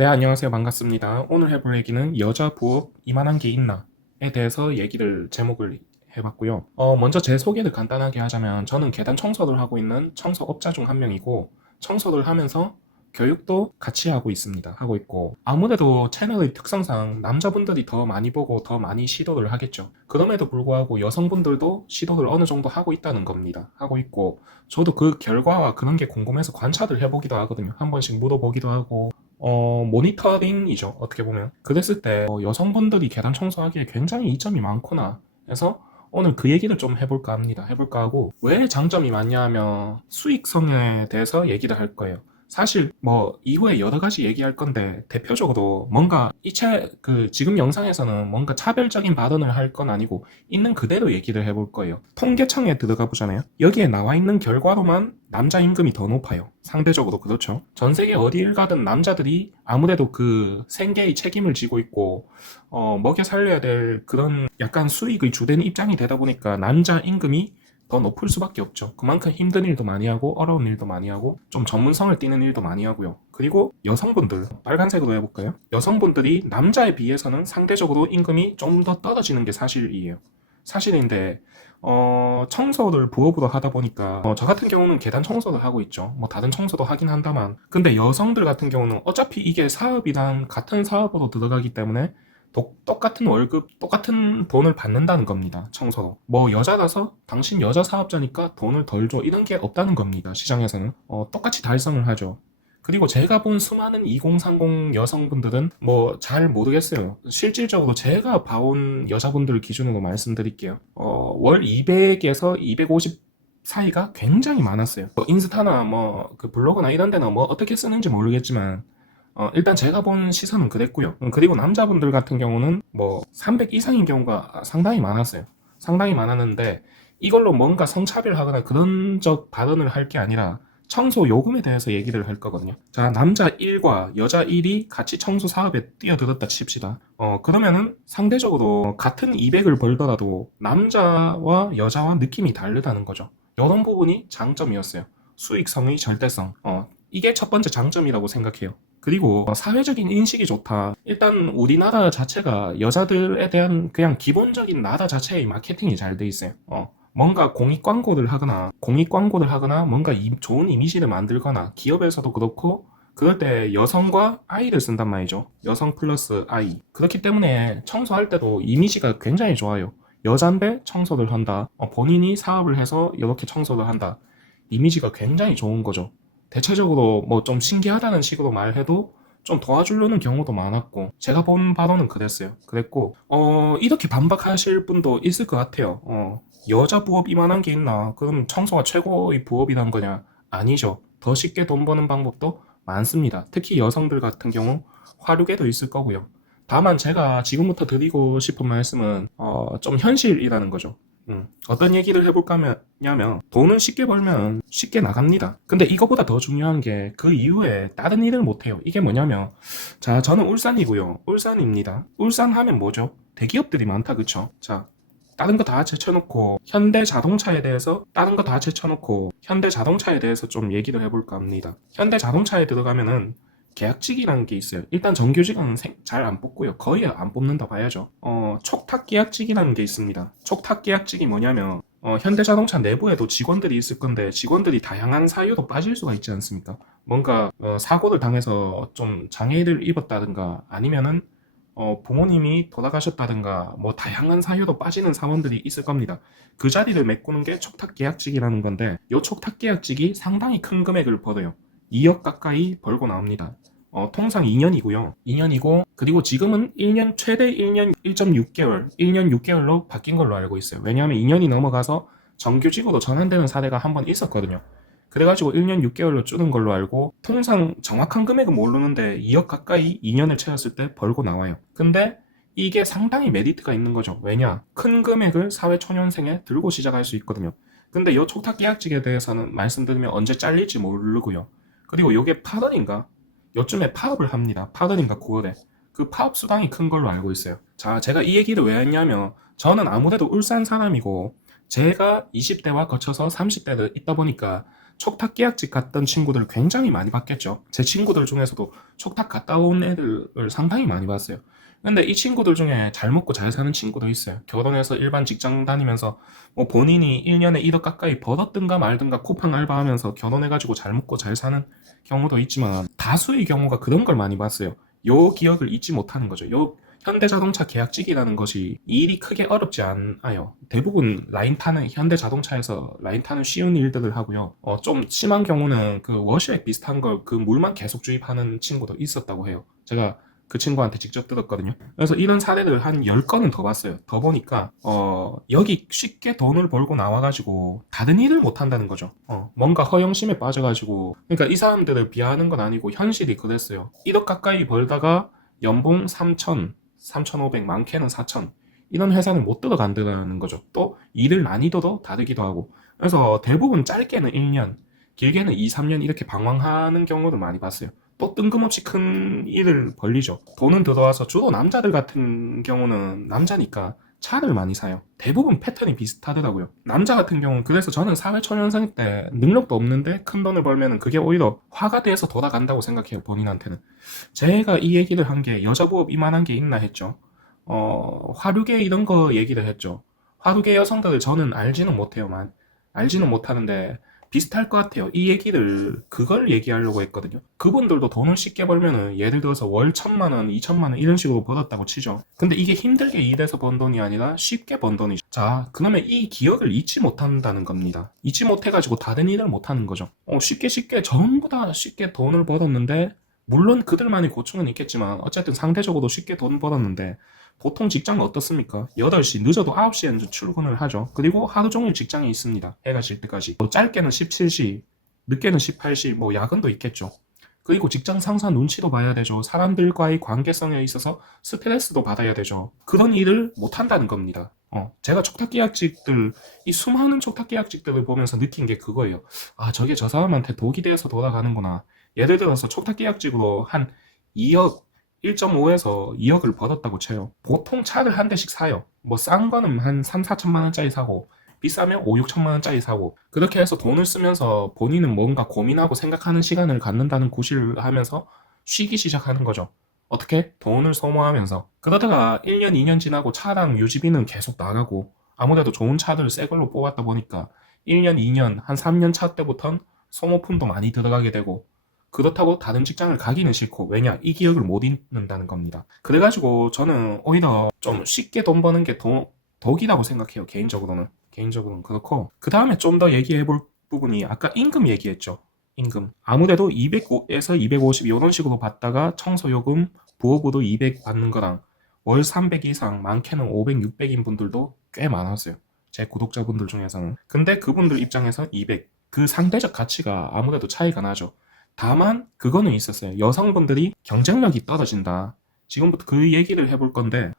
네, 안녕하세요. 반갑습니다. 오늘 해볼 얘기는 여자 부업 이만한 게 있나에 대해서 얘기를 제목을 해봤고요. 먼저 제 소개를 간단하게 하자면 저는 계단 청소를 하고 있는 청소업자 중 한 명이고 청소를 하면서 교육도 같이 하고 있습니다. 하고 있고 아무래도 채널의 특성상 남자분들이 더 많이 보고 더 많이 시도를 하겠죠. 그럼에도 불구하고 여성분들도 시도를 어느 정도 하고 있다는 겁니다. 하고 있고 저도 그 결과와 그런 게 궁금해서 관찰을 해보기도 하거든요. 한 번씩 물어보기도 하고 모니터링이죠. 어떻게 보면. 그랬을 때 여성분들이 계단 청소하기에 굉장히 이점이 많구나 해서 오늘 그 얘기를 좀 해볼까 합니다. 해볼까 하고 왜 장점이 많냐 하면 수익성에 대해서 얘기를 할 거예요. 사실 뭐 이후에 여러 가지 얘기할 건데 대표적으로 뭔가 지금 영상에서는 뭔가 차별적인 발언을 할 건 아니고 있는 그대로 얘기를 해볼 거예요. 통계청에 들어가 보잖아요. 여기에 나와 있는 결과로만 남자 임금이 더 높아요. 상대적으로 그렇죠. 전 세계 어디를 가든 남자들이 아무래도 그 생계의 책임을 지고 있고 먹여 살려야 될 그런 약간 수익의 주된 입장이 되다 보니까 남자 임금이 더 높을 수밖에 없죠. 그만큼 힘든 일도 많이 하고 어려운 일도 많이 하고 좀 전문성을 띠는 일도 많이 하고요. 그리고 여성분들, 빨간색으로 해볼까요? 여성분들이 남자에 비해서는 상대적으로 임금이 좀 더 떨어지는 게 사실이에요. 사실인데 청소를 부업으로 하다 보니까 저 같은 경우는 계단 청소를 하고 있죠. 뭐 다른 청소도 하긴 한다만 근데 여성들 같은 경우는 어차피 이게 사업이랑 같은 사업으로 들어가기 때문에 똑같은 월급, 똑같은 돈을 받는다는 겁니다. 청소로. 뭐 여자라서 당신 여자 사업자니까 돈을 덜 줘. 이런 게 없다는 겁니다. 시장에서는. 똑같이 달성을 하죠. 그리고 제가 본 수많은 2030 여성분들은 뭐 잘 모르겠어요. 실질적으로 제가 봐온 여자분들 기준으로 말씀드릴게요. 월 200에서 250 사이가 굉장히 많았어요. 인스타나 뭐 그 블로그나 이런 데나 뭐 어떻게 쓰는지 모르겠지만 일단 제가 본 시선은 그랬고요. 그리고 남자분들 같은 경우는 뭐 300 이상인 경우가 상당히 많았어요. 상당히 많았는데 이걸로 뭔가 성차별하거나 그런 적 발언을 할 게 아니라 청소 요금에 대해서 얘기를 할 거거든요. 자, 남자 1과 여자 1이 같이 청소 사업에 뛰어들었다 칩시다. 그러면은 상대적으로 같은 200을 벌더라도 남자와 여자와 느낌이 다르다는 거죠. 이런 부분이 장점이었어요. 수익성의 절대성. 이게 첫 번째 장점이라고 생각해요. 그리고 사회적인 인식이 좋다. 일단 우리나라 자체가 여자들에 대한 그냥 기본적인 나라 자체의 마케팅이 잘 돼 있어요. 뭔가 공익 광고를 하거나 뭔가 좋은 이미지를 만들거나 기업에서도 그렇고 그럴 때 여성과 아이를 쓴단 말이죠. 여성 플러스 아이. 그렇기 때문에 청소할 때도 이미지가 굉장히 좋아요. 여잔데 청소를 한다. 본인이 사업을 해서 이렇게 청소를 한다. 이미지가 굉장히 좋은 거죠. 대체적으로 뭐 좀 신기하다는 식으로 말해도 좀 도와주려는 경우도 많았고 제가 본 바로는 그랬고 이렇게 반박하실 분도 있을 것 같아요. 여자 부업 이만한 게 있나? 그럼 청소가 최고의 부업이란 거냐? 아니죠. 더 쉽게 돈 버는 방법도 많습니다. 특히 여성들 같은 경우 화류계도 있을 거고요. 다만 제가 지금부터 드리고 싶은 말씀은 좀 현실이라는 거죠. 어떤 얘기를 해볼까 하냐면 돈을 쉽게 벌면 쉽게 나갑니다. 근데 이거보다 더 중요한 게 그 이후에 다른 일을 못해요. 이게 뭐냐면 자, 저는 울산이고요. 울산입니다. 울산 하면 뭐죠? 대기업들이 많다, 그쵸? 자, 다른 거 다 제쳐놓고 현대자동차에 대해서 좀 얘기를 해볼까 합니다. 현대자동차에 들어가면은 계약직이라는 게 있어요. 일단 정규직은 잘 안 뽑고요. 거의 안 뽑는다 봐야죠. 촉탁계약직이라는 게 있습니다. 촉탁계약직이 뭐냐면 현대자동차 내부에도 직원들이 있을 건데 직원들이 다양한 사유로 빠질 수가 있지 않습니까? 뭔가 사고를 당해서 좀 장애를 입었다든가 아니면은 부모님이 돌아가셨다든가 뭐 다양한 사유로 빠지는 사원들이 있을 겁니다. 그 자리를 메꾸는 게 촉탁계약직이라는 건데 이 촉탁계약직이 상당히 큰 금액을 벌어요. 2억 가까이 벌고 나옵니다. 통상 2년이고요. 2년이고 그리고 지금은 1년 최대 1년 1.6개월, 1년 6개월로 바뀐 걸로 알고 있어요. 왜냐하면 2년이 넘어가서 정규직으로 전환되는 사례가 한 번 있었거든요. 그래가지고 1년 6개월로 줄은 걸로 알고 통상 정확한 금액은 모르는데 2억 가까이 2년을 채웠을 때 벌고 나와요. 근데 이게 상당히 메리트가 있는 거죠. 왜냐? 큰 금액을 사회초년생에 들고 시작할 수 있거든요. 근데 이 촉탁계약직에 대해서는 말씀드리면 언제 잘릴지 모르고요. 그리고 요게 8월인가? 요즘에 파업을 합니다. 8월인가 9월에. 그 파업 수당이 큰 걸로 알고 있어요. 자, 제가 이 얘기를 왜 했냐면 저는 아무래도 울산 사람이고 제가 20대와 거쳐서 30대를 있다 보니까 촉탁 계약직 갔던 친구들을 굉장히 많이 봤겠죠. 제 친구들 중에서도 촉탁 갔다 온 애들을 상당히 많이 봤어요. 근데 이 친구들 중에 잘 먹고 잘 사는 친구도 있어요. 결혼해서 일반 직장 다니면서 뭐 본인이 1년에 1억 가까이 벌었든가 말든가 쿠팡 알바하면서 결혼해가지고 잘 먹고 잘 사는 경우도 있지만 다수의 경우가 그런 걸 많이 봤어요. 요 기억을 잊지 못하는 거죠. 요 현대자동차 계약직이라는 것이 일이 크게 어렵지 않아요. 대부분 라인 타는 현대자동차에서 라인 타는 쉬운 일들을 하고요. 좀 심한 경우는 그 워시액 비슷한 걸 그 물만 계속 주입하는 친구도 있었다고 해요. 제가 그 친구한테 직접 들었거든요. 그래서 이런 사례를 한 10건은 더 봤어요. 더 보니까 여기 쉽게 돈을 벌고 나와가지고 다른 일을 못 한다는 거죠. 뭔가 허영심에 빠져가지고 그러니까 이 사람들을 비하하는 건 아니고 현실이 그랬어요. 1억 가까이 벌다가 연봉 3천, 3,500, 많게는 4천 이런 회사는 못 들어간다는 거죠. 또 일을 난이도도 다르기도 하고 그래서 대부분 짧게는 1년, 길게는 2, 3년 이렇게 방황하는 경우를 많이 봤어요. 또 뜬금없이 큰 일을 벌리죠. 돈은 들어와서 주로 남자들 같은 경우는 남자니까 차를 많이 사요. 대부분 패턴이 비슷하더라고요. 남자 같은 경우는 그래서 저는 사회초년생 때 능력도 없는데 큰 돈을 벌면 그게 오히려 화가 돼서 돌아간다고 생각해요. 본인한테는. 제가 이 얘기를 한 게 여자 부업 이만한 게 있나 했죠. 화류계 이런 거 얘기를 했죠. 화류계 여성들을 저는 알지는 못해요만. 알지는 못하는데 비슷할 것 같아요. 이 얘기를 그걸 얘기하려고 했거든요. 그분들도 돈을 쉽게 벌면은 예를 들어서 월 1,000만 원, 2,000만 원 이런 식으로 벌었다고 치죠. 근데 이게 힘들게 일해서 번 돈이 아니라 쉽게 번 돈이죠. 자, 그러면 이 기억을 잊지 못한다는 겁니다. 잊지 못해가지고 다른 일을 못하는 거죠. 쉽게 전부 다 쉽게 돈을 벌었는데 물론 그들만의 고충은 있겠지만 어쨌든 상대적으로 쉽게 돈 벌었는데 보통 직장은 어떻습니까? 8시, 늦어도 9시에 출근을 하죠. 그리고 하루 종일 직장에 있습니다. 해가 질 때까지. 짧게는 17시, 늦게는 18시, 뭐 야근도 있겠죠. 그리고 직장 상사 눈치도 봐야 되죠. 사람들과의 관계성에 있어서 스트레스도 받아야 되죠. 그런 일을 못 한다는 겁니다. 제가 촉탁계약직들, 이 수많은 촉탁계약직들을 보면서 느낀 게 그거예요. 아, 저게 저 사람한테 독이 되어서 돌아가는구나. 예를 들어서 촉탁계약직으로 한 2억, 1.5에서 2억을 벌었다고 쳐요. 보통 차를 한 대씩 사요. 뭐 싼 거는 한 3, 4천만 원짜리 사고 비싸면 5, 6천만 원짜리 사고 그렇게 해서 돈을 쓰면서 본인은 뭔가 고민하고 생각하는 시간을 갖는다는 구실을 하면서 쉬기 시작하는 거죠. 어떻게? 돈을 소모하면서. 그러다가 1년, 2년 지나고 차랑 유지비는 계속 나가고 아무래도 좋은 차들을 새 걸로 뽑았다 보니까 1년, 2년, 한 3년 차 때부턴 소모품도 많이 들어가게 되고 그렇다고 다른 직장을 가기는 싫고 왜냐? 이 기억을 못 잊는다는 겁니다. 그래가지고 저는 오히려 좀 쉽게 돈 버는 게 덕이라고 생각해요. 개인적으로는 그렇고 그 다음에 좀 더 얘기해 볼 부분이 아까 임금 얘기했죠. 임금. 아무래도 200에서 250 이런 식으로 받다가 청소요금, 부업으로 200 받는 거랑 월 300 이상, 많게는 500, 600인 분들도 꽤 많았어요. 제 구독자분들 중에서는. 근데 그분들 입장에서 200. 그 상대적 가치가 아무래도 차이가 나죠. 다만 그거는 있었어요. 여성분들이 경쟁력이 떨어진다. 지금부터 그 얘기를 해볼 건데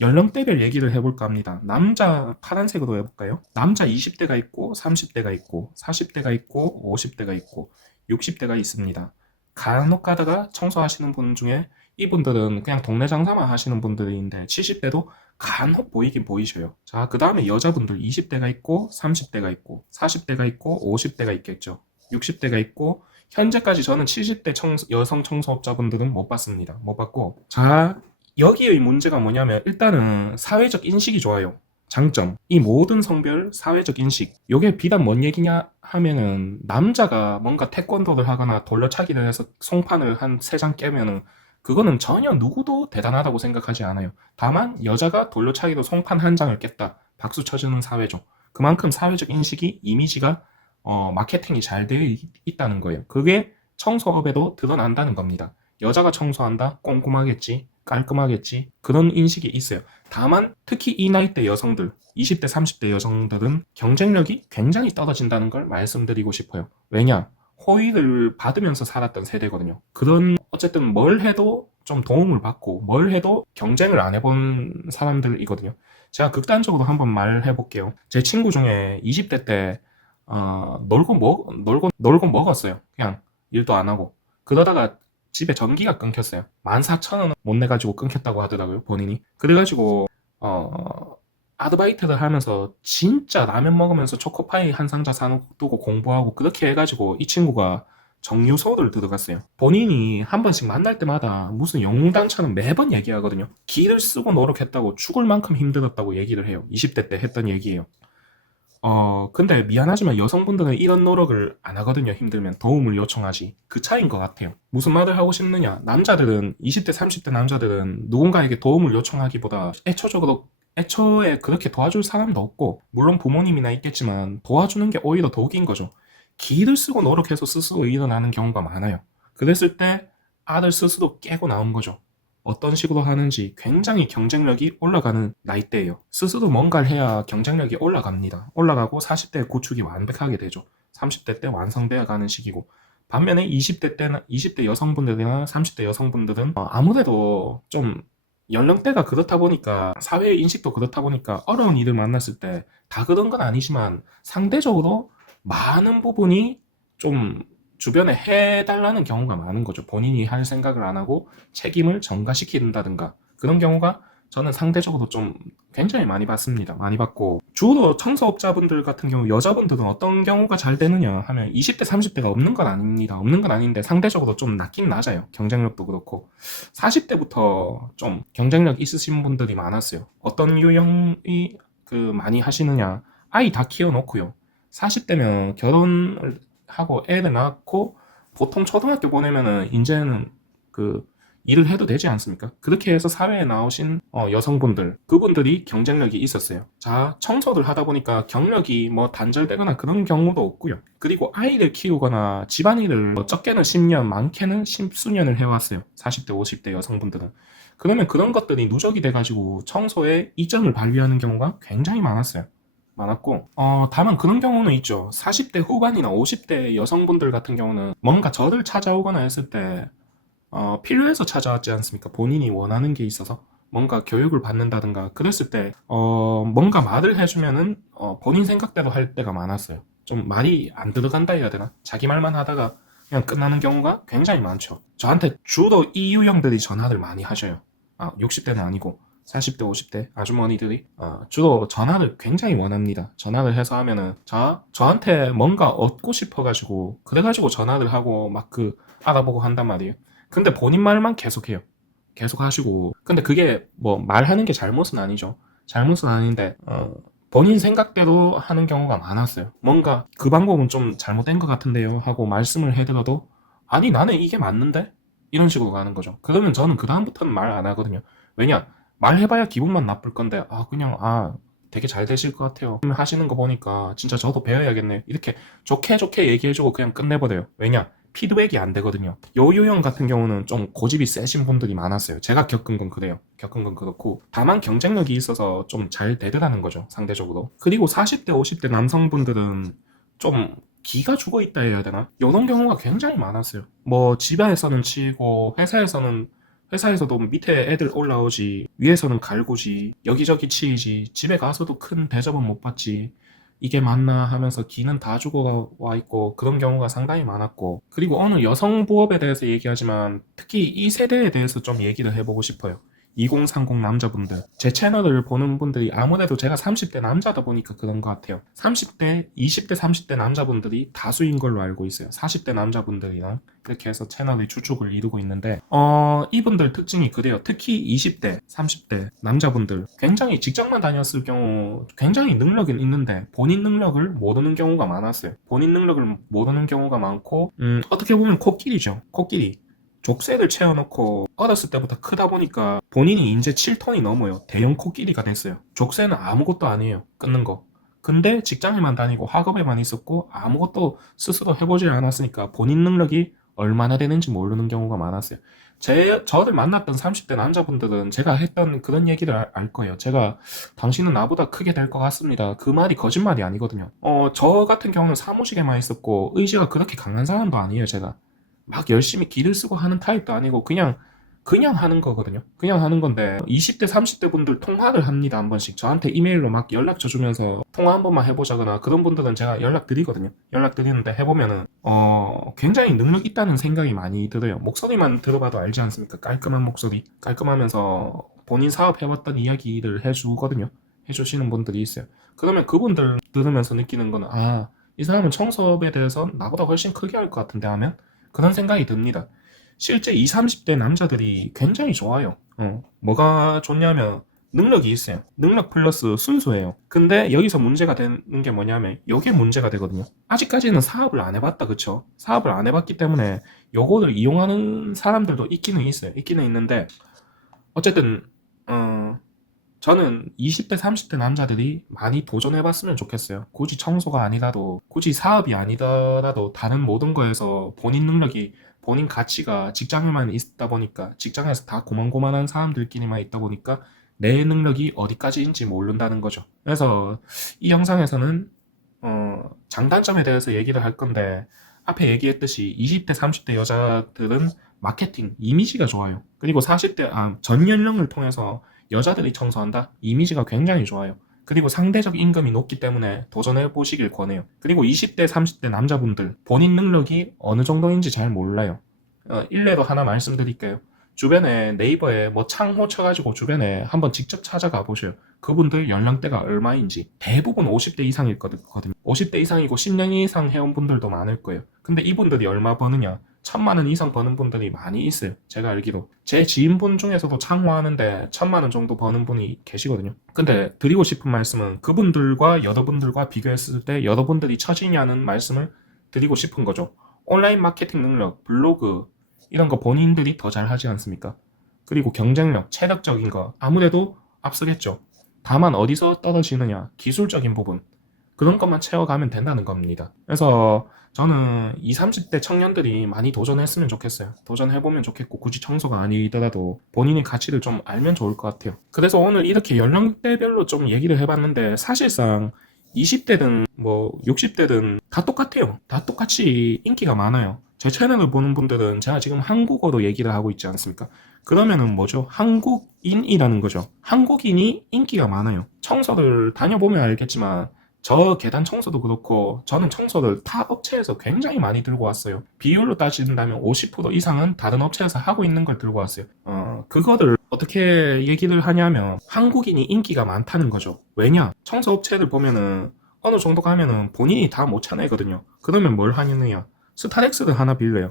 연령대별 얘기를 해볼까 합니다. 남자 파란색으로 해볼까요? 남자 20대가 있고 30대가 있고 40대가 있고 50대가 있고 60대가 있습니다. 간혹 가다가 청소하시는 분 중에 이분들은 그냥 동네 장사만 하시는 분들인데 70대도 간혹 보이긴 보이셔요. 자, 그 다음에 여자분들 20대가 있고 30대가 있고 40대가 있고 50대가 있겠죠. 60대가 있고 현재까지 저는 70대 여성 청소업자분들은 못 봤습니다. 못 봤고 자 여기의 문제가 뭐냐면 일단은 사회적 인식이 좋아요. 장점. 이 모든 성별 사회적 인식. 요게 비단 뭔 얘기냐 하면은 남자가 뭔가 태권도를 하거나 돌려차기를 해서 송판을 한 3장 깨면은 그거는 전혀 누구도 대단하다고 생각하지 않아요. 다만 여자가 돌려차기로 송판 한 장을 깼다. 박수 쳐주는 사회죠. 그만큼 사회적 인식이 이미지가 마케팅이 잘 되어 있다는 거예요. 그게 청소업에도 드러난다는 겁니다. 여자가 청소한다? 꼼꼼하겠지, 깔끔하겠지, 그런 인식이 있어요. 다만 특히 이 나이대 여성들, 20대, 30대 여성들은 경쟁력이 굉장히 떨어진다는 걸 말씀드리고 싶어요. 왜냐? 호의를 받으면서 살았던 세대거든요. 그런 어쨌든 뭘 해도 좀 도움을 받고 뭘 해도 경쟁을 안 해본 사람들이거든요. 제가 극단적으로 한번 말해 볼게요. 제 친구 중에 20대 때 놀고 먹었어요. 그냥 일도 안 하고. 그러다가 집에 전기가 끊겼어요. 14,000원 못 내가지고 끊겼다고 하더라고요, 본인이. 그래가지고, 아르바이트를 하면서 진짜 라면 먹으면서 초코파이 한 상자 사두고 공부하고 그렇게 해가지고 이 친구가 정유소를 들어갔어요. 본인이 한 번씩 만날 때마다 무슨 영웅단처럼 매번 얘기하거든요. 기를 쓰고 노력했다고 죽을 만큼 힘들었다고 얘기를 해요. 20대 때 했던 얘기예요. 근데 미안하지만 여성분들은 이런 노력을 안 하거든요. 힘들면 도움을 요청하지. 그 차이인 것 같아요. 무슨 말을 하고 싶느냐? 남자들은 20대, 30대 남자들은 누군가에게 도움을 요청하기보다 애초에 그렇게 도와줄 사람도 없고, 물론 부모님이나 있겠지만 도와주는 게 오히려 독인 거죠. 기를 쓰고 노력해서 스스로 일어나는 경우가 많아요. 그랬을 때 아들 스스로 깨고 나온 거죠. 어떤 식으로 하는지 굉장히 경쟁력이 올라가는 나이대예요. 스스로 뭔가를 해야 경쟁력이 올라갑니다. 올라가고 40대 구축이 완벽하게 되죠. 30대 때 완성되어 가는 시기고. 반면에 20대 여성분들이나 30대 여성분들은 아무래도 좀 연령대가 그렇다 보니까 사회 인식도 그렇다 보니까 어려운 일을 만났을 때 다 그런 건 아니지만 상대적으로 많은 부분이 좀 주변에 해달라는 경우가 많은 거죠. 본인이 할 생각을 안 하고 책임을 전가시킨다든가 그런 경우가 저는 상대적으로 좀 굉장히 많이 봤습니다. 많이 봤고 주로 청소업자분들 같은 경우 여자분들은 어떤 경우가 잘 되느냐 하면 20대 30대가 없는 건 아닙니다. 없는 건 아닌데 상대적으로 좀 낮긴 낮아요. 경쟁력도 그렇고 40대부터 좀 경쟁력 있으신 분들이 많았어요. 어떤 유형이 많이 하시느냐, 아이 다 키워놓고요. 40대면 결혼을 하고 애를 낳고 보통 초등학교 보내면은 이제는 일을 해도 되지 않습니까? 그렇게 해서 사회에 나오신 여성분들, 그분들이 경쟁력이 있었어요. 자, 청소를 하다 보니까 경력이 뭐 단절되거나 그런 경우도 없고요. 그리고 아이를 키우거나 집안일을 적게는 10년, 많게는 십수년을 해왔어요. 40대, 50대 여성분들은. 그러면 그런 것들이 누적이 돼가지고 청소에 이점을 발휘하는 경우가 굉장히 많았어요. 많았고, 다만 그런 경우는 있죠. 40대 후반이나 50대 여성분들 같은 경우는 뭔가 저를 찾아오거나 했을 때, 필요해서 찾아왔지 않습니까? 본인이 원하는 게 있어서. 뭔가 교육을 받는다든가, 그랬을 때, 뭔가 말을 해주면은, 본인 생각대로 할 때가 많았어요. 좀 말이 안 들어간다 해야 되나? 자기 말만 하다가 그냥 끝나는 경우가 굉장히 많죠. 저한테 주로 이 유형들이 전화를 많이 하셔요. 60대는 아니고. 40대, 50대 아주머니들이 주로 전화를 굉장히 원합니다. 전화를 해서 하면은 저한테 뭔가 얻고 싶어가지고 그래가지고 전화를 하고 막 알아보고 한단 말이에요. 근데 본인 말만 계속해요. 계속 하시고 근데 그게 뭐 말하는 게 잘못은 아니죠. 잘못은 아닌데 본인 생각대로 하는 경우가 많았어요. 뭔가 그 방법은 좀 잘못된 것 같은데요 하고 말씀을 해드려도 아니 나는 이게 맞는데? 이런 식으로 가는 거죠. 그러면 저는 그 다음부터는 말 안 하거든요. 왜냐? 말해봐야 기분만 나쁠 건데 되게 잘 되실 것 같아요 하시는 거 보니까 진짜 저도 배워야겠네요. 이렇게 좋게 좋게 얘기해주고 그냥 끝내버려요. 왜냐? 피드백이 안 되거든요. 요 유형 같은 경우는 좀 고집이 세신 분들이 많았어요. 제가 겪은 건 그래요. 겪은 건 그렇고 다만 경쟁력이 있어서 좀 잘 되더라는 거죠. 상대적으로. 그리고 40대 50대 남성분들은 좀 기가 죽어 있다 해야 되나? 이런 경우가 굉장히 많았어요. 뭐 집안에서는 치고 회사에서도 밑에 애들 올라오지, 위에서는 갈구지, 여기저기 치이지, 집에 가서도 큰 대접은 못 받지, 이게 맞나 하면서 기는 다 죽어와 있고 그런 경우가 상당히 많았고, 그리고 어느 여성 부업에 대해서 얘기하지만 특히 이 세대에 대해서 좀 얘기를 해보고 싶어요. 2030 남자분들. 제 채널을 보는 분들이 아무래도 제가 30대 남자다 보니까 그런 것 같아요. 30대, 20대, 30대 남자분들이 다수인 걸로 알고 있어요. 40대 남자분들이랑 그렇게 해서 채널의 주축을 이루고 있는데, 이분들 특징이 그래요. 특히 20대, 30대 남자분들. 굉장히 직장만 다녔을 경우 굉장히 능력은 있는데 본인 능력을 모르는 경우가 많았어요. 본인 능력을 모르는 경우가 많고, 어떻게 보면 코끼리죠. 코끼리. 족쇄를 채워놓고 어렸을 때부터 크다 보니까 본인이 이제 7톤이 넘어요. 대형 코끼리가 됐어요. 족쇄는 아무것도 아니에요. 끊는 거. 근데 직장에만 다니고 학업에만 있었고 아무것도 스스로 해보지 않았으니까 본인 능력이 얼마나 되는지 모르는 경우가 많았어요. 저를 만났던 30대 남자분들은 제가 했던 그런 얘기를 알 거예요. 당신은 나보다 크게 될 것 같습니다. 그 말이 거짓말이 아니거든요. 저 같은 경우는 사무실에만 있었고 의지가 그렇게 강한 사람도 아니에요, 제가. 막 열심히 기를 쓰고 하는 타입도 아니고 그냥 하는 거거든요. 그냥 하는 건데 20대 30대 분들 통화를 합니다. 한 번씩 저한테 이메일로 막 연락 줘주면서 통화 한 번만 해보자거나 그런 분들은 제가 연락 드리거든요. 연락 드리는데 해보면은 굉장히 능력 있다는 생각이 많이 들어요. 목소리만 들어봐도 알지 않습니까? 깔끔한 목소리, 깔끔하면서 본인 사업 해왔던 이야기를 해주거든요. 해주시는 분들이 있어요. 그러면 그분들 들으면서 느끼는 거는, 아, 이 사람은 청소업에 대해서 나보다 훨씬 크게 할 것 같은데 하면 그런 생각이 듭니다. 실제 20, 30대 남자들이 굉장히 좋아요. 뭐가 좋냐면 능력이 있어요. 능력 플러스 순수해요. 근데 여기서 문제가 되는 게 뭐냐면 이게 문제가 되거든요. 아직까지는 사업을 안 해봤다, 그쵸? 사업을 안 해봤기 때문에 요거를 이용하는 사람들도 있기는 있어요. 있기는 있는데 어쨌든 저는 20대, 30대 남자들이 많이 도전해봤으면 좋겠어요. 굳이 청소가 아니라도, 굳이 사업이 아니더라도 다른 모든 거에서 본인 능력이, 본인 가치가 직장에만 있다 보니까, 직장에서 다 고만고만한 사람들끼리만 있다 보니까 내 능력이 어디까지인지 모른다는 거죠. 그래서 이 영상에서는 장단점에 대해서 얘기를 할 건데, 앞에 얘기했듯이 20대, 30대 여자들은 마케팅, 이미지가 좋아요. 그리고 40대, 전 연령을 통해서 여자들이 청소한다? 이미지가 굉장히 좋아요. 그리고 상대적 임금이 높기 때문에 도전해 보시길 권해요. 그리고 20대, 30대 남자분들, 본인 능력이 어느 정도인지 잘 몰라요. 일례로 하나 말씀드릴게요. 주변에 네이버에 뭐 창호 쳐가지고 주변에 한번 직접 찾아가 보셔요. 그분들 연령대가 얼마인지. 대부분 50대 이상일 거거든요. 50대 이상이고 10년 이상 해온 분들도 많을 거예요. 근데 이분들이 얼마 버느냐? 1,000만 원 이상 버는 분들이 많이 있어요. 제가 알기로. 제 지인분 중에서도 창호하는데 1,000만 원 정도 버는 분이 계시거든요. 근데 드리고 싶은 말씀은 그분들과 여러분들과 비교했을 때 여러분들이 처지냐는 말씀을 드리고 싶은 거죠. 온라인 마케팅 능력, 블로그, 이런 거 본인들이 더 잘하지 않습니까? 그리고 경쟁력, 체력적인 거 아무래도 앞서겠죠. 다만 어디서 떨어지느냐, 기술적인 부분, 그런 것만 채워가면 된다는 겁니다. 그래서 저는 20, 30대 청년들이 많이 도전했으면 좋겠어요. 도전해보면 좋겠고, 굳이 청소가 아니더라도 본인의 가치를 좀 알면 좋을 것 같아요. 그래서 오늘 이렇게 연령대별로 좀 얘기를 해봤는데, 사실상 20대든 뭐 60대든 다 똑같아요. 다 똑같이 인기가 많아요. 제 채널을 보는 분들은 제가 지금 한국어로 얘기를 하고 있지 않습니까? 그러면은 뭐죠? 한국인이라는 거죠. 한국인이 인기가 많아요. 청소를 다녀보면 알겠지만 저 계단 청소도 그렇고 저는 청소를 타 업체에서 굉장히 많이 들고 왔어요. 비율로 따진다면 50% 이상은 다른 업체에서 하고 있는 걸 들고 왔어요. 그거를 어떻게 얘기를 하냐면 한국인이 인기가 많다는 거죠. 왜냐? 청소 업체를 보면은 어느 정도 가면은 본인이 다 못 차내거든요. 그러면 뭘 하느냐? 스타렉스를 하나 빌려요.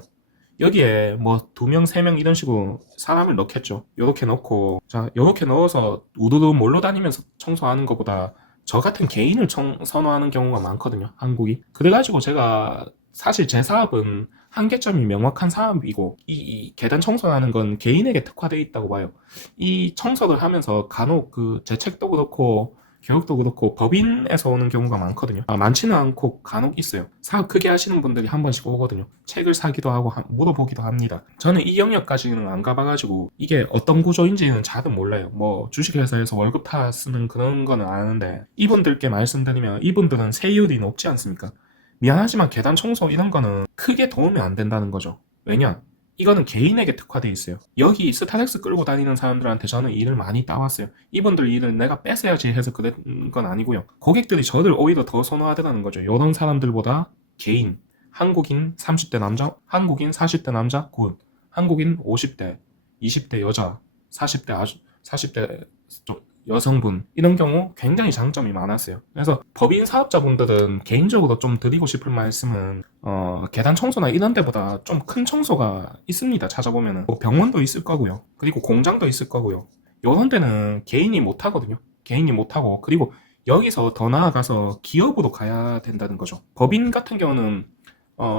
여기에 뭐 2명, 3명 이런 식으로 사람을 넣겠죠. 요렇게 넣고, 자, 요렇게 넣어서 우르르 몰러 다니면서 청소하는 것보다 저 같은 개인을 선호하는 경우가 많거든요. 한국이. 그래가지고 제가 사실 제 사업은 한계점이 명확한 사업이고 이 계단 청소하는 건 개인에게 특화되어 있다고 봐요. 이 청소를 하면서 간혹 그 재책도 그렇고 교육도 그렇고 법인에서 오는 경우가 많거든요. 많지는 않고 간혹 있어요. 사업 크게 하시는 분들이 한 번씩 오거든요. 책을 사기도 하고 물어보기도 합니다. 저는 이 영역까지는 안 가봐가지고 이게 어떤 구조인지는 잘은 몰라요. 뭐 주식회사에서 월급 타 쓰는 그런 거는 아는데 이분들께 말씀드리면 이분들은 세율이 높지 않습니까? 미안하지만 계단 청소 이런 거는 크게 도움이 안 된다는 거죠. 왜냐? 이거는 개인에게 특화되어 있어요. 여기 스타렉스 끌고 다니는 사람들한테 저는 일을 많이 따왔어요. 이분들 일을 내가 뺏어야지 해서 그런 건 아니고요. 고객들이 저를 오히려 더 선호하더라는 거죠. 이런 사람들보다 개인, 한국인 30대 남자, 한국인 40대 남자, 굿. 한국인 50대, 20대 여자, 40대 좀 여성분 이런 경우 굉장히 장점이 많았어요. 그래서 법인 사업자분들은 개인적으로 좀 드리고 싶은 말씀은 계단 청소나 이런 데보다 좀 큰 청소가 있습니다. 찾아보면은 뭐 병원도 있을 거고요. 그리고 공장도 있을 거고요. 이런 데는 개인이 못 하거든요. 개인이 못 하고 그리고 여기서 더 나아가서 기업으로 가야 된다는 거죠. 법인 같은 경우는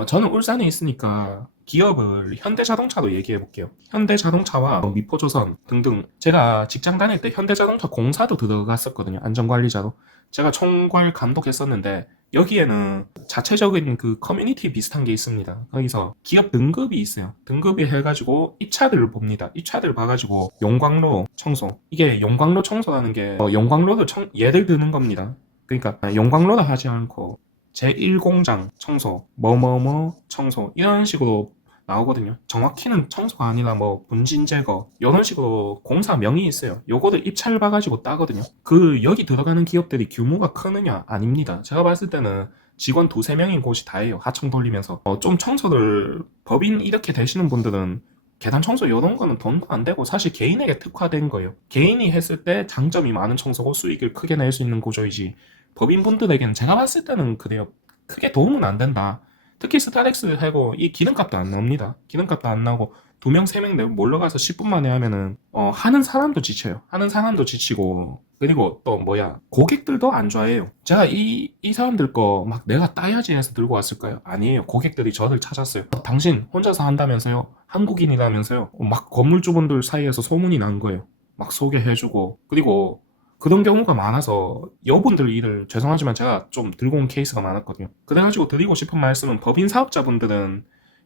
저는 울산에 있으니까 기업을 현대자동차로 얘기해 볼게요. 현대자동차와 미포조선 등등 제가 직장 다닐 때 현대자동차 공사도 들어갔었거든요. 안전관리자로. 제가 총괄 감독했었는데 여기에는 자체적인 그 커뮤니티 비슷한 게 있습니다. 거기서 기업 등급이 있어요. 등급이 해가지고 입찰을 봅니다. 입찰을 봐가지고 용광로 청소. 이게 용광로 청소라는 게 용광로를 예를 드는 겁니다. 그러니까 용광로를 하지 않고 제1공장 청소, 뭐뭐뭐 청소 이런 식으로 나오거든요. 정확히는 청소가 아니라 뭐 분진 제거 이런 식으로 공사명이 있어요. 요거를 입찰 봐가지고 따거든요. 그 여기 들어가는 기업들이 규모가 크느냐? 아닙니다. 제가 봤을 때는 직원 2, 3명인 곳이 다예요. 하청 돌리면서 좀 청소를 법인 이렇게 되시는 분들은 계단 청소 이런 거는 돈도 안 되고 사실 개인에게 특화된 거예요. 개인이 했을 때 장점이 많은 청소고 수익을 크게 낼 수 있는 구조이지 법인분들에게는 제가 봤을 때는 그래요. 크게 도움은 안 된다. 특히 스타렉스 하고 이 기름값도 안 나옵니다. 기름값도 안 나오고 2명, 3명 몰러 가서 10분 만에 하면은 하는 사람도 지쳐요. 하는 사람도 지치고 그리고 또 뭐야 고객들도 안 좋아해요. 제가 이 사람들 거 막 내가 따야지 해서 들고 왔을까요? 아니에요. 고객들이 저를 찾았어요. 당신 혼자서 한다면서요? 한국인이라면서요? 막 건물주분들 사이에서 소문이 난 거예요. 막 소개해주고 그리고 그런 경우가 많아서 여분들 일을 죄송하지만 제가 좀 들고 온 케이스가 많았거든요. 그래가지고 드리고 싶은 말씀은 법인 사업자분들은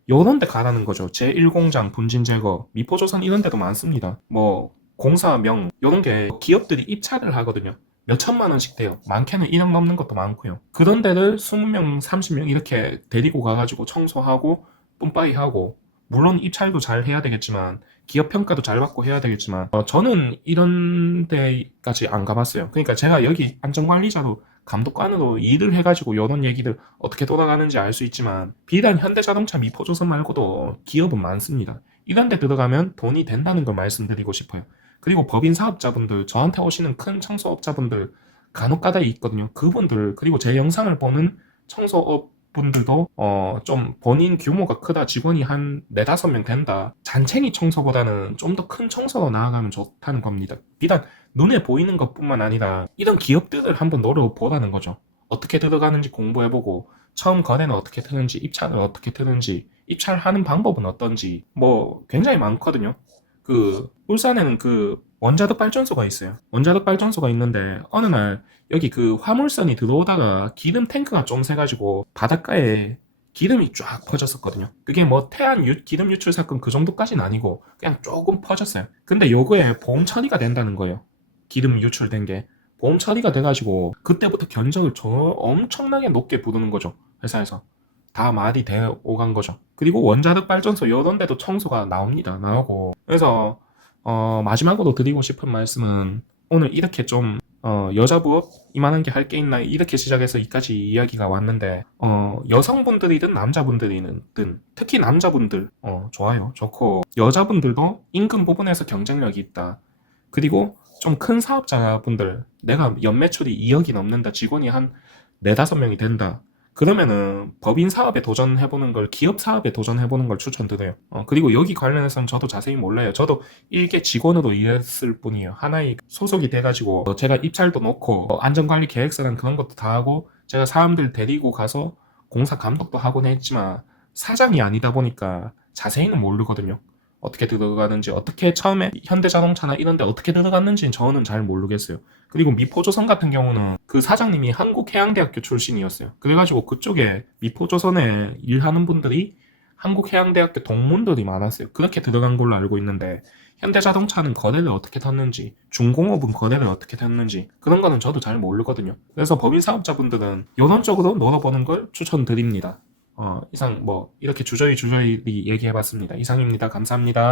요런 데 가라는 거죠. 제1공장, 분진 제거, 미포조선 이런 데도 많습니다. 뭐 공사명 요런 게 기업들이 입찰을 하거든요. 몇 천만 원씩 돼요. 많게는 1억 넘는 것도 많고요. 그런 데를 20명, 30명 이렇게 데리고 가가지고 청소하고 뿜빠이 하고 물론 입찰도 잘 해야 되겠지만 기업 평가도 잘 받고 해야 되겠지만 저는 이런 데까지 안 가봤어요. 그러니까 제가 여기 안전관리자로 감독관으로 일을 해가지고 이런 얘기들 어떻게 돌아가는지 알 수 있지만 비단 현대자동차 미포조선 말고도 기업은 많습니다. 이런 데 들어가면 돈이 된다는 걸 말씀드리고 싶어요. 그리고 법인 사업자분들 저한테 오시는 큰 청소업자분들 간혹가다 있거든요. 그분들 그리고 제 영상을 보는 청소업 분들도 좀 본인 규모가 크다 직원이 한 4-5명 된다 잔챙이 청소보다는 좀 더 큰 청소로 나아가면 좋다는 겁니다. 비단 눈에 보이는 것뿐만 아니라 이런 기업들을 한번 노려보라는 거죠. 어떻게 들어가는지 공부해보고 처음 거래는 어떻게 트는지 입찰을 어떻게 트는지 입찰하는 방법은 어떤지 뭐 굉장히 많거든요. 그 울산에는 그 원자력 발전소가 있어요. 원자력 발전소가 있는데 어느 날 여기 그 화물선이 들어오다가 기름 탱크가 좀 새가지고 바닷가에 기름이 쫙 퍼졌었거든요. 그게 뭐 기름 유출 사건 그 정도까지는 아니고 그냥 조금 퍼졌어요. 근데 요거에 보험 처리가 된다는 거예요. 기름 유출된 게 보험 처리가 돼가지고 그때부터 견적을 엄청나게 높게 부르는 거죠. 회사에서. 다 말이 되어 오간 거죠. 그리고 원자력 발전소 이런 데도 청소가 나오고 그래서 마지막으로 드리고 싶은 말씀은 오늘 이렇게 좀 여자 부업 이만한 게 할 게 있나 이렇게 시작해서 이까지 이야기가 왔는데 여성분들이든 남자분들이든 특히 남자분들 좋아요 좋고 여자분들도 임금 부분에서 경쟁력이 있다. 그리고 좀 큰 사업자분들 내가 연매출이 2억이 넘는다 직원이 한 4-5명이 된다. 그러면은 법인 사업에 도전해보는 걸 기업 사업에 도전해보는 걸 추천드려요. 그리고 여기 관련해서는 저도 자세히 몰라요. 저도 일개 직원으로 일했을 뿐이에요. 하나의 소속이 돼가지고 제가 입찰도 놓고 안전관리 계획서랑 그런 것도 다 하고 제가 사람들 데리고 가서 공사 감독도 하곤 했지만 사장이 아니다 보니까 자세히는 모르거든요. 어떻게 들어가는지 어떻게 처음에 현대자동차나 이런 데 어떻게 들어갔는지는 저는 잘 모르겠어요. 그리고 미포조선 같은 경우는 그 사장님이 한국해양대학교 출신이었어요. 그래가지고 그쪽에 미포조선에 일하는 분들이 한국해양대학교 동문들이 많았어요. 그렇게 들어간 걸로 알고 있는데 현대자동차는 거래를 어떻게 탔는지 중공업은 거래를 어떻게 탔는지 그런 거는 저도 잘 모르거든요. 그래서 법인 사업자분들은 이런 쪽으로 놀아보는 걸 추천드립니다. 이상 뭐 이렇게 주저리 얘기해봤습니다. 이상입니다. 감사합니다.